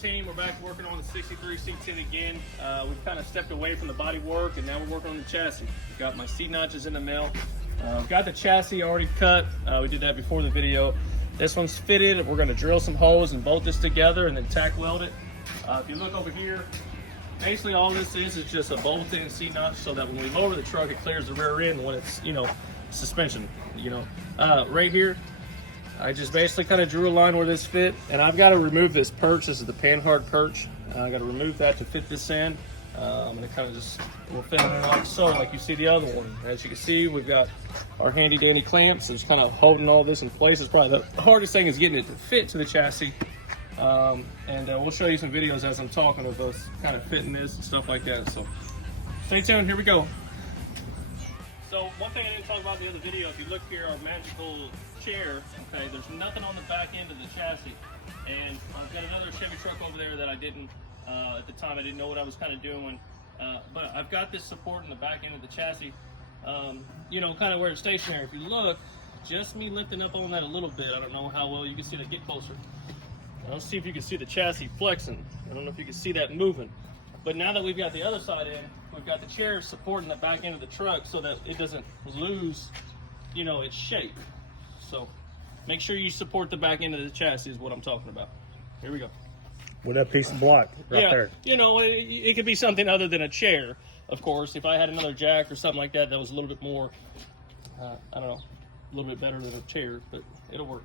Team, we're back working on the 63 C10 again. We've kind of stepped away from the body work and now we're working on the chassis. We've got my C-notches in the mill. We've got the chassis already cut. We did that before the video. This one's fitted. We're going to drill some holes and bolt this together and then tack weld it. If you look over here, basically all this is just a bolt-in C-notch so that when we lower the truck, it clears the rear end when it's, suspension, right here. I just basically kind of drew a line where this fit, and I've got to remove this perch. This is the panhard perch. I got to remove that to fit this in. I'm going to kind of just, we'll fit it in like so, like you see the other one. As you can see, we've got our handy dandy clamps. It's kind of holding all this in place. It's probably the hardest thing is getting it to fit to the chassis. We'll show you some videos as I'm talking of us kind of fitting this and stuff like that. So stay tuned, here we go. So one thing I didn't talk about in the other video, if you look here, our magical chair, okay, there's nothing on the back end of the chassis. And I've got another Chevy truck over there that I didn't, at the time I didn't know what I was kind of doing. But I've got this support in the back end of the chassis, kind of where it's stationary. If you look, just me lifting up on that a little bit, I don't know how well you can see that. Get closer. Let's see if you can see the chassis flexing. I don't know if you can see that moving. But now that we've got the other side in, we've got the chair supporting the back end of the truck so that it doesn't lose, its shape. So make sure you support the back end of the chassis is what I'm talking about. Here we go. With that piece of block right there. It could be something other than a chair, of course. If I had another jack or something like that, that was a little bit more, a little bit better than a chair, but it'll work.